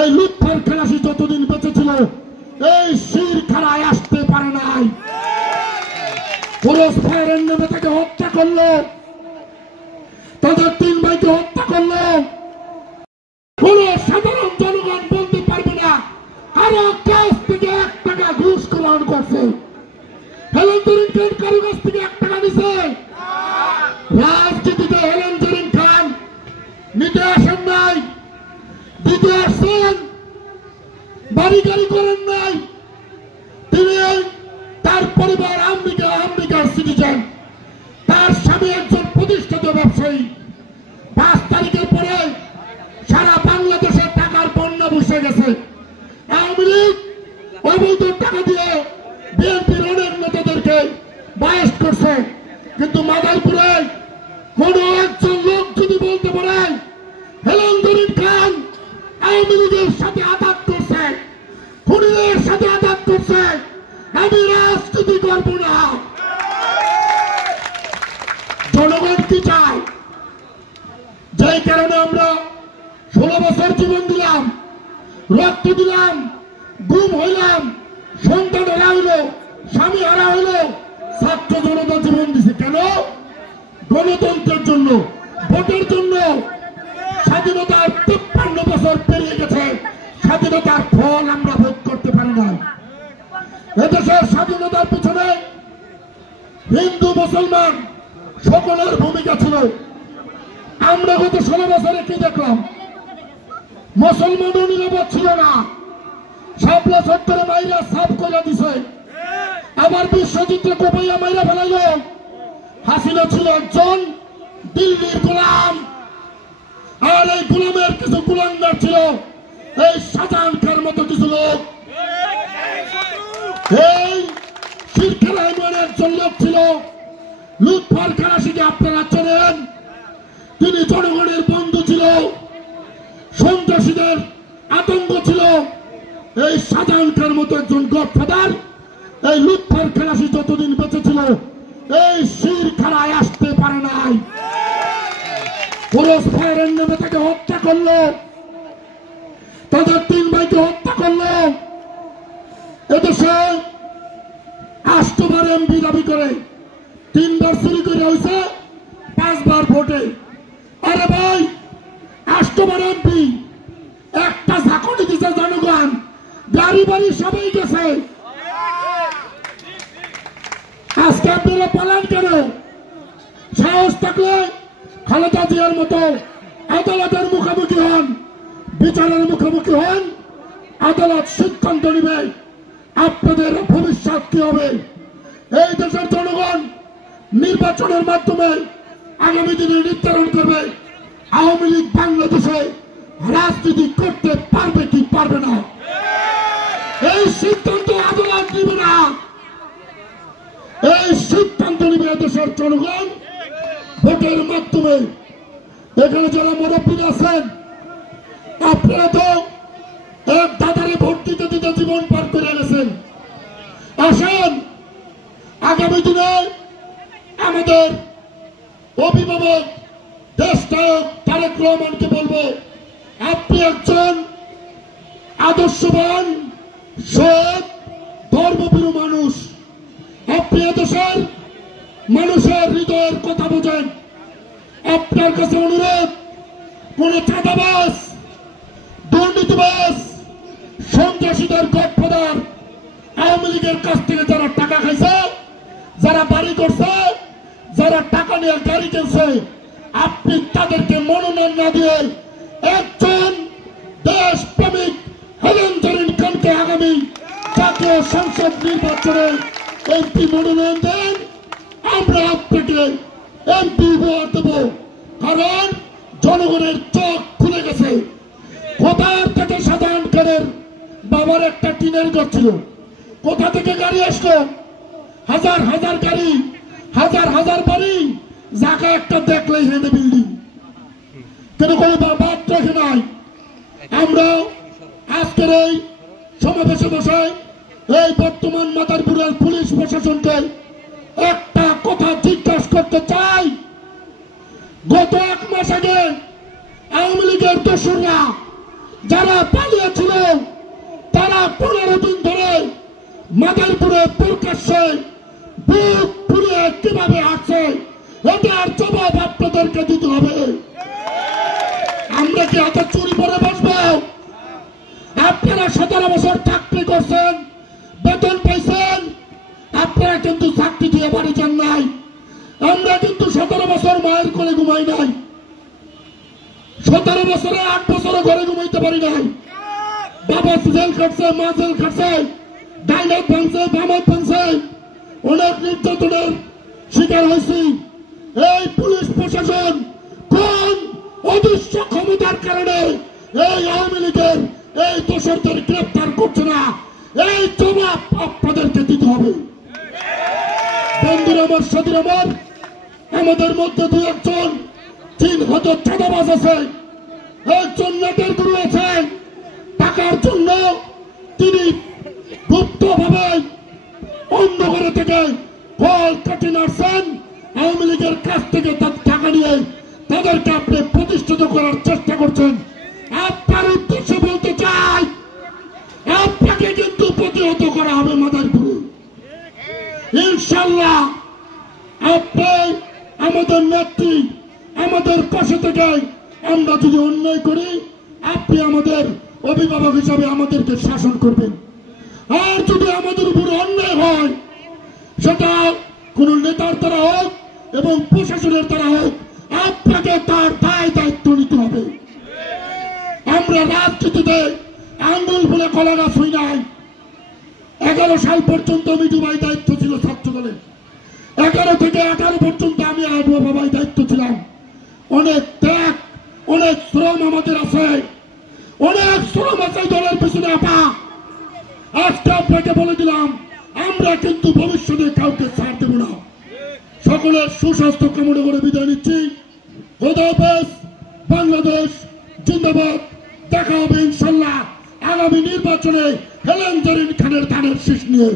এই লুৎফর খালাসি যতদিন বেঁচে ছিল এই শির খেলায় আসতে পারে নাই। পুরুষ ফায়ারের নেমে তাকে হত্যা করলো, তাদের 3 ভাইকে হত্যা করলো। কোন সাধারণ জনগণ বলতে পারবে না কারো কাছ থেকে 1 টাকা ঘুষ গ্রহণ করছে। হেলেন জরিন খান কারো কাছ থেকে 1 টাকা নিছে? রাজনীতিতে হেলেন জরিন খান নিতে আসেন নাই, দিতে আসছেন, বাড়ি গাড়ি করেন নাই। তিনি তার পরিবার আমেরিকার সিটিজেন, তার স্বামী একজন প্রতিষ্ঠিত ব্যবসায়ী। 5 তারিখের পরে সারা বাংলাদেশের টাকার বন্যা বসে গেছে। আওয়ামী লীগ অবৈধ টাকা দিয়ে বিএনপির অনেক নেতাদেরকে বায়াস্ট করছে, কিন্তু মাদারীপুরে কোন একজন লোক যদি বলতে পারে হেলেন জরিন খান আওয়ামী লীগের সাথে আঘাত করছে, খুনিদের সাথে আঘাত করছে, আমি রাজনীতি করব না। জনগণ কি চায়? যেই কারণে আমরা 16 বছর জীবন দিলাম, রক্ত দিলাম, গুম হইলাম, সন্তান হারা হইল, স্বামী হারা হইল, ছাত্র জনতা জীবন দিছে কেন? গণতন্ত্রের জন্য, ভোটের জন্য। স্বাধীনতার 53 বছর পেরিয়ে গেছে, স্বাধীনতার ফল আমরা ভোগ করতে পারি না। এদেশের স্বাধীনতার পিছনে হিন্দু মুসলমান সকলের ভূমিকা ছিল। আমরা গত 16 বছরে কি দেখলাম? মুসলমানও নিরাপদ ছিল না, শাপলা চত্বরে মাইরা সাফ করে দিছে, আবার বিশ্বযুদ্ধে কোপাইয়া মাইরা ফেলাইল। হাসিনা ছিল একজন দিল্লির গোলাম, আর এই গোলামের কিছু গোলাঙ্গার ছিল এই শাহজাহান খানের মতো কিছু লোক। এই শিরখেলা ইউনিয়নের একজন লোক ছিল লুৎফর খালাসিকে আপনারা চেনেন। তিনি জনগণের বন্ধু ছিল, সন্ত্রাসীদের আতঙ্ক ছিল। এই শাহজাহান খানের মতো একজন গডফাদার এই লুৎফর খালাসি যতদিন বেঁচে ছিল এই শির খেলায় আসতে পারে নাই। পুরুষ ফায়ারের নেমে তাকে হত্যা করলো, তাদের 3 ভাইকে হত্যা করলো। এদেশে 8 বার এমপি দাবি করে, 3 বার চুরি করে হয়েছে, 5 বার ভোটে। আরে ভাই, 8 বার এমপি, একটা ঝাঁকুনি দিচ্ছে জনগণ, গাড়ি বাড়ি সবাই গেছে। আজকে আপনারা পালান কেন? সাহস থাকলে খালেদা জিয়ার মতো আদালতের মুখোমুখি হন, বিচারের মুখোমুখি হন। আদালত সিদ্ধান্ত নিবে আপনাদের ভবিষ্যৎ কি হবে। এই দেশের জনগণ নির্বাচনের মাধ্যমে আগামী দিনে নির্ধারণ করবে আওয়ামী লীগ বাংলাদেশে রাজনীতি করতে পারবে কি পারবে না। এই সিদ্ধান্ত আদালত নিবে না, এই সিদ্ধান্ত নিবে দেশের জনগণ ভোটের মাধ্যমে। এখানে যারা মুরব্বী আছেন, আপনারা তো এক দাদারে ভোট দিতে দিতে জীবন পার করে গেছেন। আসেন, আগামী দিনে আমাদের অভিভাবক দেশ নায়ক তারেক রহমানকে বলবো, আপনি একজন আদর্শবান, সৎ, ধর্মপ্রিয় মানুষ। আপনি এদেশের মানুষের হৃদয়ের কথা বোঝেন। আপনার কাছে অনুরোধ, কোন চাঁদাবাজ, দুর্নীতিবাজ, সন্ত্রাসীদের গডফাদার আওয়ামী লীগের কাছ থেকে যারা টাকা খাইছে, যারা বাড়ি করছে, যারা টাকা নিয়ে গাড়ি কিনছে, আপনি তাদেরকে মনোনয়ন না দিয়ে একজন দেশপ্রেমিক হেলেন জরিন খানকে আগামী জাতীয় সংসদ নির্বাচনে এমপি মনোনয়ন দেন। আমরা আপনাকে এমপি উপহার দেব, কারণ জনগণের চোখ খুলে গেছে। কোথার থেকে শাহজাহান খানের বাবার একটা টিনের ঘর ছিল, কোথা থেকে গাড়ি আসলো? হাজার হাজার গাড়ি, হাজার হাজার বাড়ি, জায়গা একটা দেখলেই হেঁটে বিল্ডিং, কিন্তু কোনো বাদ রেখে নাই। আমরা আজকের এই সমাবেশে বসে এই বর্তমান মাদারীপুরের পুলিশ প্রশাসনকে একটা কথা জিজ্ঞাসা করতে চাই। গত 1 মাস আগে আওয়ামী লীগের দোসররা যারা পালিয়েছিল তারা 15 দিন ধরে মাদারীপুরে প্রকাশ্যে বুক ফুলিয়ে কিভাবে আছে, এটার জবাব আপনাদেরকে দিতে হবে। আমরা কি এত চুরি করে বসবো? আপনারা 17 বছর চাকরি করছেন, বেতন পাইছেন, আপনারা কিন্তু চাকরি দিয়ে বাড়ি যান নাই। আমরা কিন্তু 17 বছর মায়ের কোলে ঘুমাই নাই, 17 বছরে 8 বছরে ঘরে ঘুমাইতে পারি নাই। বাবা জেল খাটছে, মা জেল খাটছে, ডাইনার ভাঙছে, বামার ভাঙছে, অনেক নির্যাতনের শিকার হয়েছি। এই পুলিশ প্রশাসন কোন অদৃশ্য ক্ষমতার কারণে এই আওয়ামী লীগের এই দোষরদের গ্রেপ্তার করছে না, এই জবাব আপনাদেরকে দিতে হবে। বন্ধুরা আমার, সাথীরা আমার, আমাদের মধ্যে 2-1 3 হাজার চাঁদাবাজ আছে, একজন নেটের গুরু আছেন। টাকার জন্য তিনি গুপ্তভাবে অন্ধকারে থেকে ফল কাটি নাড়ছেন, আওয়ামী লীগের কাছ থেকে তার টাকা নিয়ে তাদেরকে আপনি প্রতিষ্ঠিত করার চেষ্টা করছেন। আপনার উদ্দেশ্যে বলতে চাই, আপনাকে কিন্তু প্রতিহত করা হবে মাদারীপুরে ইনশাল্লাহ। আপনি আমাদের নেত্রী, আমাদের পাশে থেকে আমরা যদি অন্যায় করি, আপনি আমাদের অভিভাবক হিসাবে আমাদেরকে শাসন করবেন। আর যদি আমাদের উপর অন্যায় হয়, সেটা কোন নেতার দ্বারা হোক এবং প্রশাসনের দ্বারা হোক, আপনাকে তার দায় দায়িত্ব নিতে হবে। আমরা রাজনীতিতে আঙ্গুল ফুলে কলা গাছ হই নাই। 11 সাল পর্যন্ত মিঠু ভাই দায়িত্ব ছিল ছাত্র দলের, 11 থেকে 18 পর্যন্ত আমি আবু বাবাই দায়িত্ব ছিলাম। অনেক ত্যাগ, অনেক শ্রম আমাদের আছে, অনেক শ্রম আছে দলের পিছনে। আপা আজকে আপনাকে বলে দিলাম, আমরা কিন্তু ভবিষ্যতে কাউকে ছাড় দেব না। সকলের সুস্বাস্থ্য কামনা করে বিদায় নিচ্ছি। খোদা হাফেজ। বাংলাদেশ জিন্দাবাদ। দেখা হবে ইনশাল্লাহ আগামী নির্বাচনে হেলেন জরিন খানের ধানের শীষ নিয়ে।